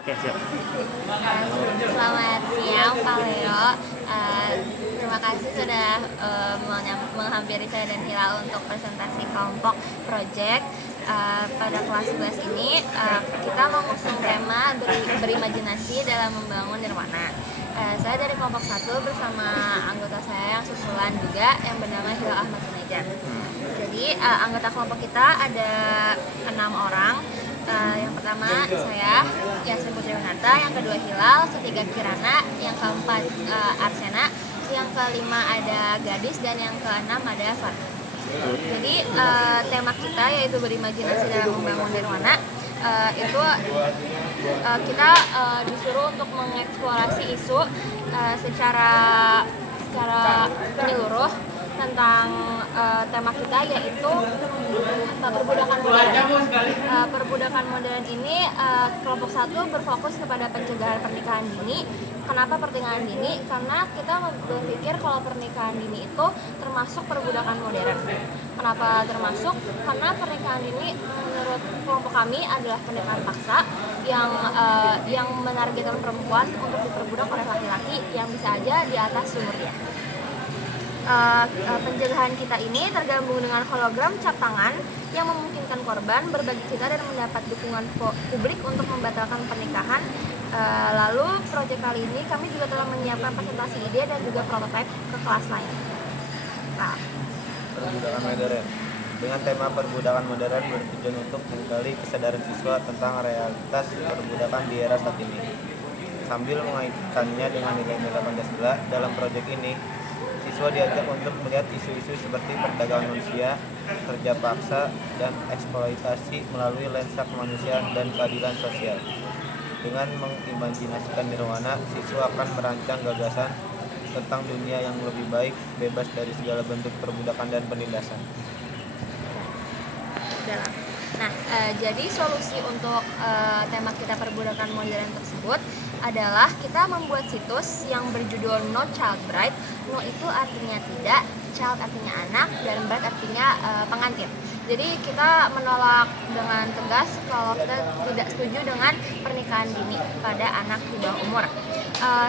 Oke, siap. Selamat siang Pak Leo. Terima kasih sudah menghampiri saya dan Hilal untuk presentasi kelompok project. Pada kelas 11 ini kita mengusung tema berimajinasi dalam membangun nirwana. Saya dari kelompok 1 bersama anggota saya yang susulan juga yang bernama Hilal Ahmad Suneja. Jadi anggota kelompok kita ada 6 orang. Yang pertama saya, Yasmin Putri Winata, yang kedua Hilal, ketiga Kirana, yang keempat Arsena, yang kelima ada Gadis, dan yang keenam ada Far. Jadi tema kita yaitu berimajinasi dalam membangun nirwana. Itu kita disuruh untuk mengeksplorasi isu secara menyeluruh tentang tema kita yaitu perbudakan modern. Perbudakan modern ini kelompok 1 berfokus kepada pencegahan pernikahan dini. Kenapa pernikahan dini? Karena kita berpikir kalau pernikahan dini itu termasuk perbudakan modern. Kenapa termasuk? Karena pernikahan dini menurut kelompok kami adalah pernikahan paksa yang menargetkan perempuan untuk diperbudak oleh laki-laki yang bisa aja di atas umurnya. Pencegahan kita ini tergabung dengan hologram cap tangan yang memungkinkan korban berbagi cerita dan mendapat dukungan publik untuk membatalkan pernikahan. Lalu proyek kali ini kami juga telah menyiapkan presentasi ide dan juga prototipe ke kelas lain. Perbudakan modern. Dengan tema perbudakan modern bertujuan untuk menggali kesadaran siswa tentang realitas perbudakan di era saat ini. Sambil mengaitkannya dengan nilai-nilai Pancasila, dalam proyek ini siswa diajak untuk melihat isu-isu seperti perdagangan manusia, kerja paksa, dan eksploitasi melalui lensa kemanusiaan dan keadilan sosial. Dengan mengimajinasikan nirwana, siswa akan merancang gagasan tentang dunia yang lebih baik, bebas dari segala bentuk perbudakan dan penindasan. Nah, jadi solusi untuk tema kita perbudakan modern tersebut adalah kita membuat situs yang berjudul No Child Bride. No itu artinya tidak, child artinya anak, dan bride artinya pengantin. Jadi kita menolak dengan tegas kalau kita tidak setuju dengan pernikahan dini pada anak di bawah umur.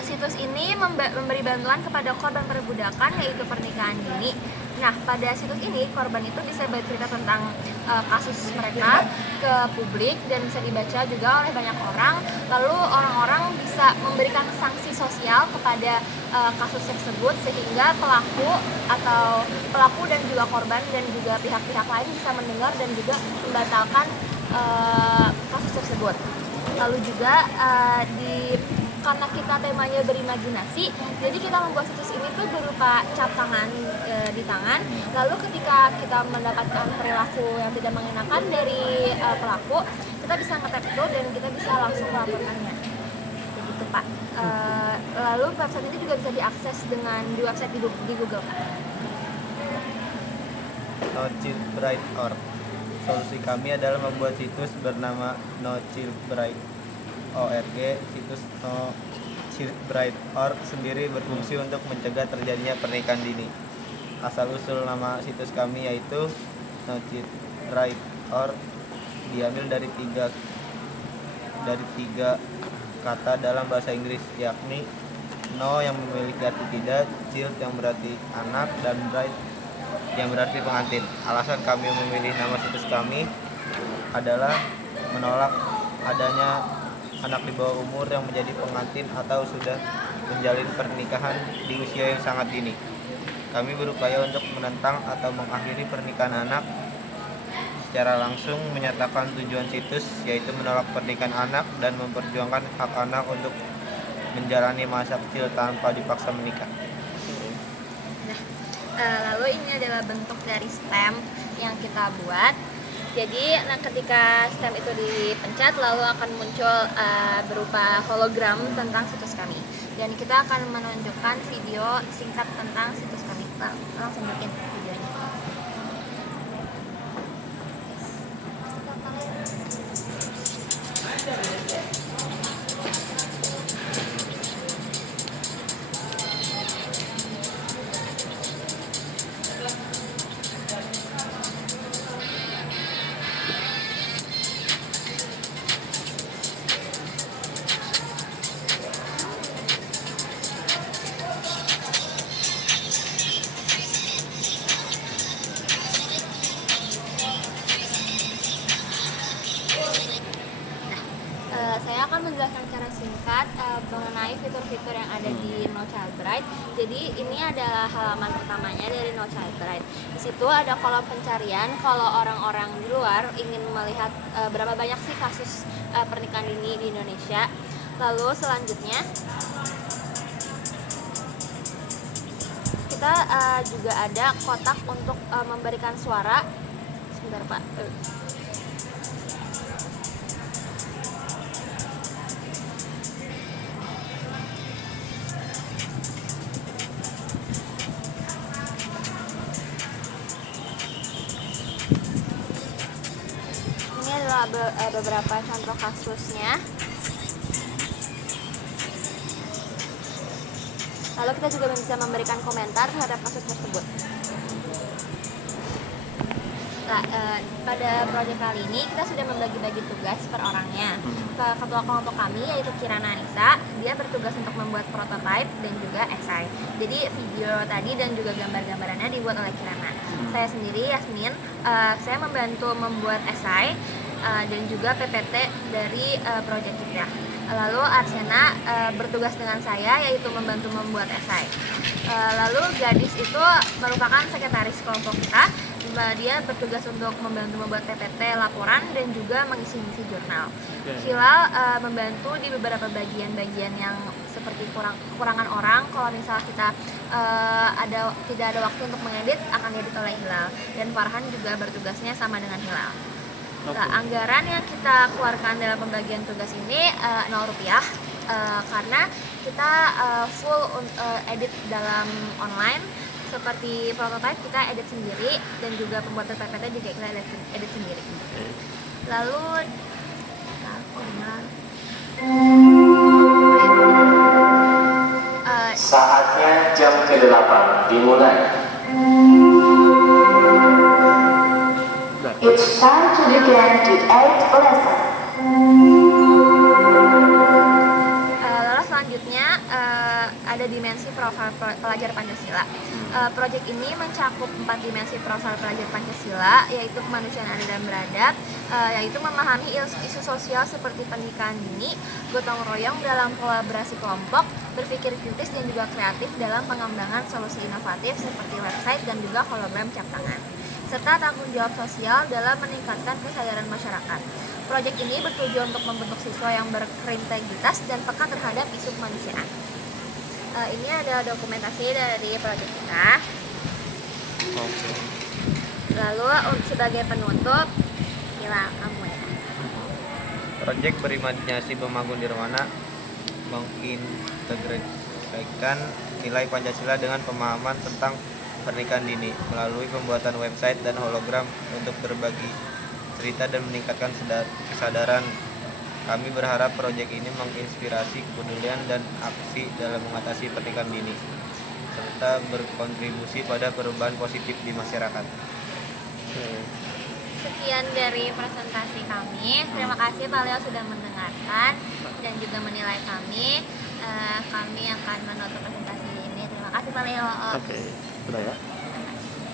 Situs ini memberi bantuan kepada korban perbudakan yaitu pernikahan dini. Nah, pada situs ini korban itu bisa bercerita tentang kasus mereka ke publik dan bisa dibaca juga oleh banyak orang. Lalu orang-orang bisa memberikan sanksi sosial kepada kasus tersebut sehingga pelaku dan juga korban dan juga pihak-pihak lain bisa mendengar dan juga membatalkan kasus tersebut. Lalu juga karena kita temanya berimajinasi, jadi kita membuat situs ini tuh berupa cap tangan di tangan. Lalu ketika kita mendapatkan perilaku yang tidak mengenakan dari pelaku, kita bisa nge-tap itu dan kita bisa langsung melaporkannya. Begitu Pak. Lalu website ini juga bisa diakses dengan di website di Google Pak. NoChildBride.org. Solusi kami adalah membuat situs bernama NoChildBride.org. Situs NoChildBride.org sendiri berfungsi untuk mencegah terjadinya pernikahan dini. Asal-usul nama situs kami yaitu NoChildBride.org diambil dari tiga kata dalam bahasa Inggris, yakni no yang memiliki arti tidak, child yang berarti anak, dan bride yang berarti pengantin. Alasan kami memilih nama situs kami adalah menolak adanya anak di bawah umur yang menjadi pengantin atau sudah menjalin pernikahan di usia yang sangat dini. Kami berupaya untuk menentang atau mengakhiri pernikahan anak. Secara langsung menyatakan tujuan situs yaitu menolak pernikahan anak dan memperjuangkan hak anak untuk menjalani masa kecil tanpa dipaksa menikah. Lalu ini adalah bentuk dari stem yang kita buat. Jadi ketika stem itu dipencet lalu akan muncul berupa hologram tentang situs kami. Dan kita akan menunjukkan video singkat tentang situs kami. Langsung bikin videonya. Saya akan menjelaskan secara singkat mengenai fitur-fitur yang ada di No Child Bride. Jadi ini adalah halaman utamanya dari No Child Bride. Di situ ada kolom pencarian kalau orang-orang di luar ingin melihat berapa banyak sih kasus pernikahan dini di Indonesia. Lalu selanjutnya kita juga ada kotak untuk memberikan suara. Sebentar Pak. Ini adalah beberapa contoh kasusnya. Lalu kita juga bisa memberikan komentar terhadap kasus tersebut. Nah, pada proyek kali ini kita sudah membagi-bagi tugas per orangnya. Ketua kelompok kami yaitu Kirana Anissa, dia bertugas untuk membuat prototipe dan juga esai. Jadi video tadi dan juga gambar-gambarannya dibuat oleh Kirana. Saya sendiri Yasmin, saya membantu membuat esai dan juga PPT dari proyek kita. Lalu Arsena bertugas dengan saya yaitu membantu membuat esai. Lalu Gadis itu merupakan sekretaris kelompok kita. Dia bertugas untuk membantu membuat PPT, laporan, dan juga mengisi-ngisi jurnal. Hilal membantu di beberapa bagian-bagian yang seperti kekurangan orang. Kalau misalnya kita tidak ada waktu untuk mengedit, akan diedit oleh Hilal. Dan Farhan juga bertugasnya sama dengan Hilal. Nah, anggaran yang kita keluarkan dalam pembagian tugas ini Rp0 karena kita full edit dalam online. Seperti prototipe kita edit sendiri dan juga pembuatan PPT juga kita edit sendiri. Lalu saatnya jam ke-8 dimulai. It's time to begin the 8th lesson. Lalu selanjutnya ada dimensi profil pelajar Pancasila. Proyek ini mencakup 4 dimensi profil pelajar Pancasila, yaitu kemanusiaan adil dan beradab, yaitu memahami isu sosial seperti pernikahan dini, gotong royong dalam kolaborasi kelompok, berpikir kritis dan juga kreatif dalam pengembangan solusi inovatif seperti website dan juga hologram cap tangan, serta tanggung jawab sosial dalam meningkatkan kesadaran masyarakat. Proyek ini bertujuan untuk membentuk siswa yang berintegritas dan peka terhadap isu kemanusiaan. Ini ada dokumentasi dari proyek kita. Lalu sebagai penutup, Hila, kamu ya. Proyek berimajinasi Pemagung Nirwana mengintegrasikan nilai Pancasila dengan pemahaman tentang pernikahan dini melalui pembuatan website dan hologram untuk berbagi cerita dan meningkatkan kesadaran. Kami berharap proyek ini menginspirasi kepedulian dan aksi dalam mengatasi pernikahan dini serta berkontribusi pada perubahan positif di masyarakat. Sekian dari presentasi kami. Terima kasih Pak Leo sudah mendengarkan dan juga menilai kami. Kami akan menutup presentasi ini. Terima kasih Pak Leo. Oke, sudah ya.